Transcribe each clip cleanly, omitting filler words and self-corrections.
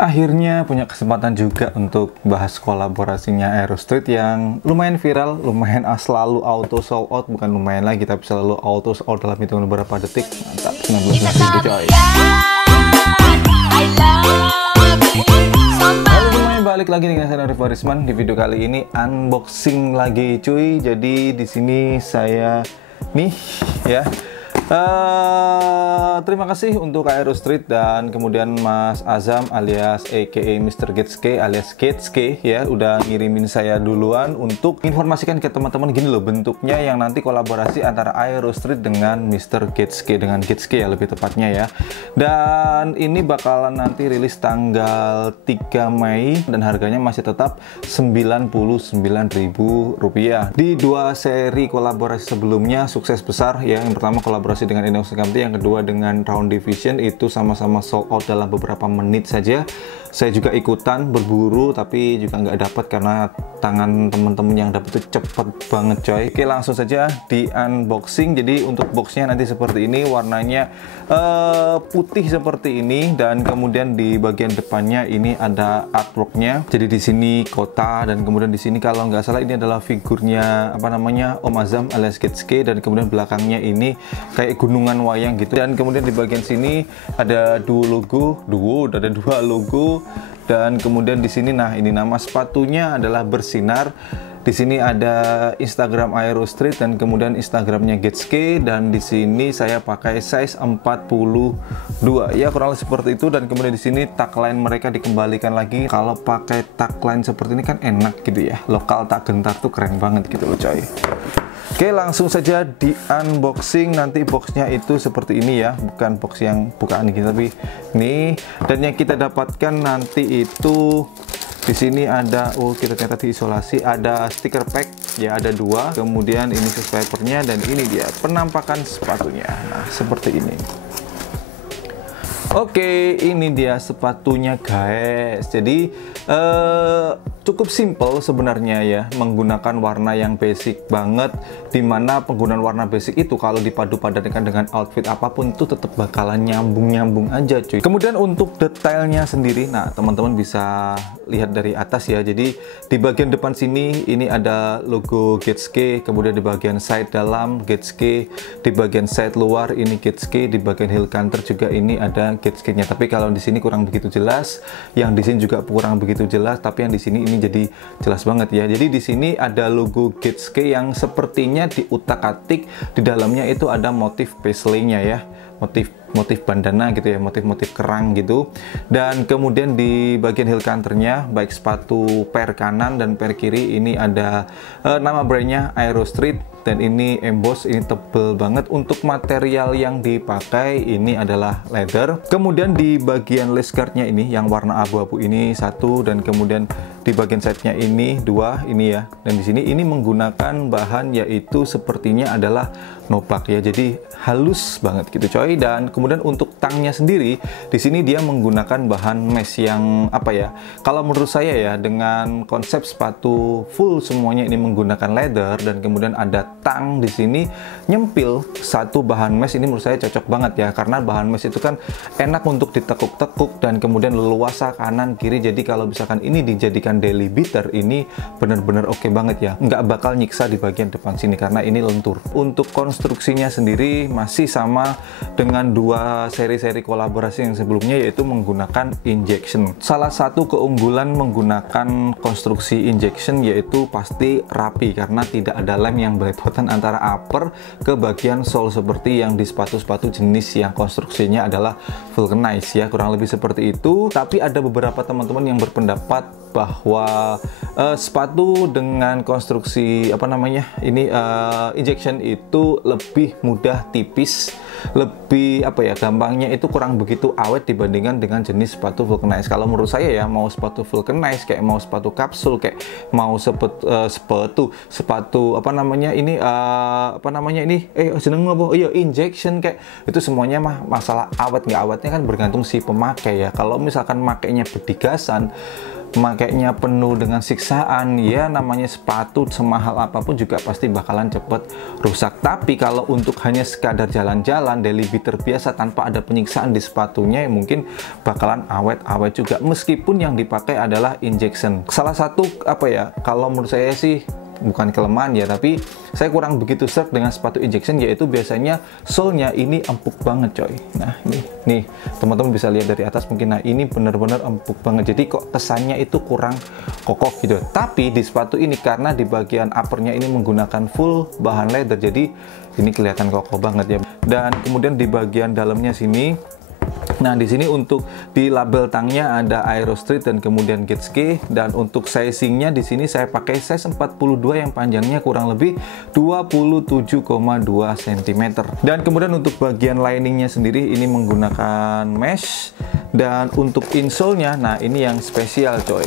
Akhirnya punya kesempatan juga untuk bahas kolaborasinya Aero Street yang lumayan viral, lumayan selalu auto sold out, bukan lumayan lagi tapi selalu auto sold out dalam hitungan beberapa detik. Mantap, 19 detik coy. Halo semuanya, balik lagi dengan saya Arif Warisman. Di video kali ini unboxing lagi cuy. Jadi di sini saya nih ya. Terima kasih untuk Aero Street dan kemudian Mas Azam alias aka Mr. Getske alias Getske ya udah ngirimin saya duluan untuk informasikan ke teman-teman gini loh bentuknya yang nanti kolaborasi antara Aero Street dengan Mr. Getske, dengan Getske ya lebih tepatnya ya. Dan ini bakalan nanti rilis tanggal 3 Mei dan harganya masih tetap Rp99.000 di dua seri kolaborasi sebelumnya sukses besar ya. Yang pertama kolaborasi dengan Inox Company, yang kedua dengan Round Division, itu sama-sama sold out dalam beberapa menit saja. Saya juga ikutan berburu tapi juga nggak dapat karena tangan teman-teman yang dapat itu cepet banget coy. Oke, langsung saja di unboxing. Jadi untuk boxnya nanti seperti ini, warnanya putih seperti ini, dan kemudian di bagian depannya ini ada artworknya. Jadi di sini kota, dan kemudian di sini kalau nggak salah ini adalah figurnya apa namanya Om Azam alias Getske, dan kemudian belakangnya ini kayak gunungan wayang gitu. Dan kemudian di bagian sini ada dua logo. Dan kemudian di sini, nah ini nama sepatunya adalah Bersinar. Di sini ada Instagram Aero Street dan kemudian Instagramnya Getske, dan di sini saya pakai size 42 ya, kurang lebih seperti itu. Dan kemudian di sini tagline mereka dikembalikan lagi. Kalau pakai tagline seperti ini kan enak gitu ya, lokal tak gentar tuh keren banget gitu loh coy. Oke, langsung saja di unboxing. Nanti boxnya itu seperti ini ya, bukan box yang bukaan ini tapi ini. Dan yang kita dapatkan nanti itu di sini ada, oh kita ternyata diisolasi, ada stiker pack ya, ada dua. Kemudian ini subscribernya, dan ini dia penampakan sepatunya. Nah seperti ini. Oke, ini dia sepatunya guys. Jadi cukup simple sebenarnya ya, menggunakan warna yang basic banget, dimana penggunaan warna basic itu kalau dipadu padankan dengan outfit apapun itu tetap bakalan nyambung aja cuy. Kemudian untuk detailnya sendiri, nah teman-teman bisa lihat dari atas ya. Jadi di bagian depan sini ini ada logo Getske, kemudian di bagian side dalam Getske, di bagian side luar ini Getske, di bagian heel counter juga ini ada Getske-nya. Tapi kalau di sini kurang begitu jelas, yang di sini juga kurang begitu jelas, tapi yang di sini ini jadi jelas banget ya. Jadi di sini ada logo Getske yang sepertinya diutak-atik, di dalamnya itu ada motif paisley-nya ya, motif bandana gitu ya, motif kerang gitu. Dan kemudian di bagian heel counternya, baik sepatu pair kanan dan pair kiri, ini ada nama brandnya Aero Street, dan ini emboss, ini tebel banget. Untuk material yang dipakai ini adalah leather. Kemudian di bagian lace guardnya ini yang warna abu-abu ini satu, dan kemudian di bagian side-nya ini dua ini ya. Dan di sini ini menggunakan bahan yaitu sepertinya adalah nopak ya, jadi halus banget gitu coy. Dan kemudian untuk tangnya sendiri di sini dia menggunakan bahan mesh yang apa ya, kalau menurut saya ya, dengan konsep sepatu full semuanya ini menggunakan leather, dan kemudian ada tang di sini nyempil satu bahan mesh, ini menurut saya cocok banget ya, karena bahan mesh itu kan enak untuk ditekuk-tekuk dan kemudian leluasa kanan kiri. Jadi kalau misalkan ini dijadikan daily beater, ini bener-bener oke banget ya, nggak bakal nyiksa di bagian depan sini karena ini lentur. Untuk konstruksinya sendiri masih sama dengan dua seri-seri kolaborasi yang sebelumnya, yaitu menggunakan injection. Salah satu keunggulan menggunakan konstruksi injection yaitu pasti rapi, karena tidak ada lem yang belepotan antara upper ke bagian sole seperti yang di sepatu-sepatu jenis yang konstruksinya adalah vulcanized ya, kurang lebih seperti itu. Tapi ada beberapa teman-teman yang berpendapat bahwa sepatu dengan konstruksi apa namanya ini injection itu lebih mudah tipis, lebih apa ya, gampangnya itu kurang begitu awet dibandingkan dengan jenis sepatu vulcanized. Kalau menurut saya ya, mau sepatu vulcanized, kayak mau sepatu kapsul, kayak mau sepatu apa namanya ini jeneng apa, iya injection, kayak itu semuanya mah masalah awet nggak awetnya kan bergantung si pemakai ya. Kalau misalkan makainya bedigasan, makainya penuh dengan siksaan, ya namanya sepatu semahal apapun juga pasti bakalan cepet rusak. Tapi kalau untuk hanya sekadar jalan-jalan daily beater biasa tanpa ada penyiksaan di sepatunya, ya mungkin bakalan awet-awet juga meskipun yang dipakai adalah injection. Salah satu apa ya, kalau menurut saya sih bukan kelemahan ya, tapi saya kurang begitu serg dengan sepatu injection, yaitu biasanya sole-nya ini empuk banget coy. Nah nih teman-teman bisa lihat dari atas mungkin, nah ini benar-benar empuk banget, jadi kok kesannya itu kurang kokoh gitu. Tapi di sepatu ini karena di bagian uppernya ini menggunakan full bahan leather, jadi ini kelihatan kokoh banget ya. Dan kemudian di bagian dalamnya sini, nah di sini untuk di label tangnya ada Aero Street dan kemudian Getske, dan untuk sizingnya di sini saya pakai size 42 yang panjangnya kurang lebih 27,2 cm. Dan kemudian untuk bagian liningnya sendiri ini menggunakan mesh, dan untuk insole-nya, nah ini yang spesial coy.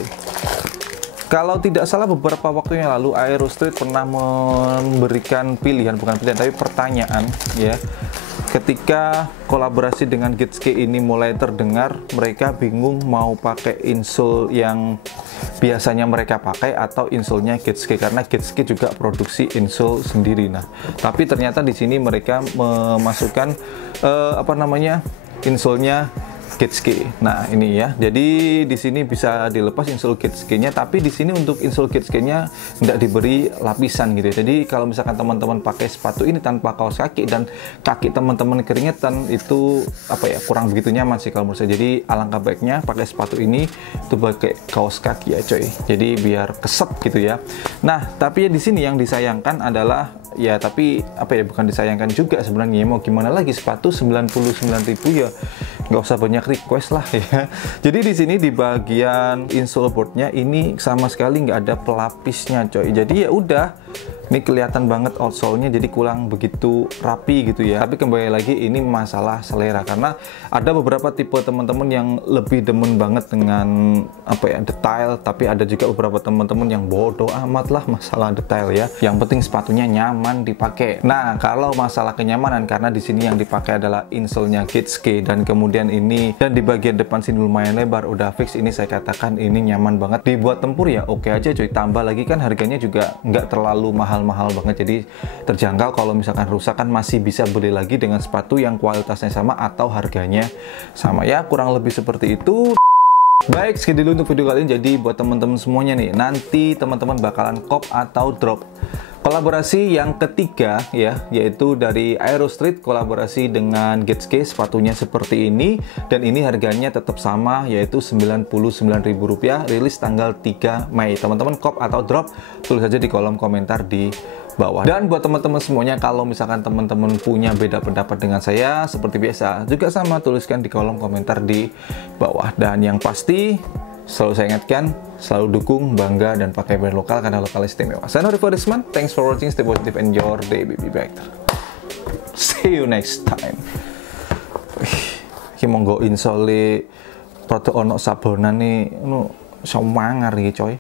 Kalau tidak salah beberapa waktu yang lalu Aero Street pernah memberikan pilihan, bukan pilihan tapi pertanyaan ya. Ketika kolaborasi dengan Getske ini mulai terdengar, mereka bingung mau pakai insole yang biasanya mereka pakai atau insole-nya Getske, karena Getske juga produksi insole sendiri. Nah, tapi ternyata di sini mereka memasukkan insole-nya Getske. Nah, ini ya. Jadi di sini bisa dilepas insole Getske-nya, tapi di sini untuk insole Getske-nya tidak diberi lapisan gitu ya. Jadi kalau misalkan teman-teman pakai sepatu ini tanpa kaos kaki dan kaki teman-teman keringetan, itu apa ya, kurang begitu nyaman sih kalau menurut saya. Jadi alangkah baiknya pakai sepatu ini itu pakai kaos kaki ya coy. Jadi biar keset gitu ya. Nah, tapi ya di sini yang disayangkan adalah ya, tapi apa ya, bukan disayangkan juga sebenarnya, mau gimana lagi, sepatu 99.000 ya nggak usah banyak request lah ya. Jadi di sini di bagian insole boardnya ini sama sekali nggak ada pelapisnya coy. Jadi ya udah, ini kelihatan banget outsole-nya jadi kurang begitu rapi gitu ya. Tapi kembali lagi ini masalah selera, karena ada beberapa tipe teman-teman yang lebih demen banget dengan apa ya, detail, tapi ada juga beberapa teman-teman yang bodoh amat lah masalah detail ya. Yang penting sepatunya nyaman dipakai. Nah, kalau masalah kenyamanan, karena di sini yang dipakai adalah insole-nya Getske, dan kemudian ini dan di bagian depan sini lumayan lebar, udah fix, ini saya katakan ini nyaman banget. Dibuat tempur ya oke aja cuy. Tambah lagi kan harganya juga nggak terlalu mahal banget, jadi terjangkau. Kalau misalkan rusak kan masih bisa beli lagi dengan sepatu yang kualitasnya sama atau harganya sama ya, kurang lebih seperti itu. Baik, segitu dulu untuk video kali ini. Jadi buat teman-teman semuanya nih, nanti teman-teman bakalan cop atau drop kolaborasi yang ketiga ya, yaitu dari Aero Street kolaborasi dengan Getske, sepatunya seperti ini, dan ini harganya tetap sama yaitu Rp99.000, rilis tanggal 3 Mei. Teman-teman cop atau drop, tulis saja di kolom komentar di bawah. Dan buat teman-teman semuanya, kalau misalkan teman-teman punya beda pendapat dengan saya, seperti biasa juga sama, tuliskan di kolom komentar di bawah. Dan yang pasti selalu saya ingatkan, selalu dukung, bangga, dan pakai brand lokal karena lokal istimewa. Saya Nori Fadisman, thanks for watching, stay positive, and your day be better. See you next time. Iki monggo insole produk ono sabonan nih, semangar iki coy.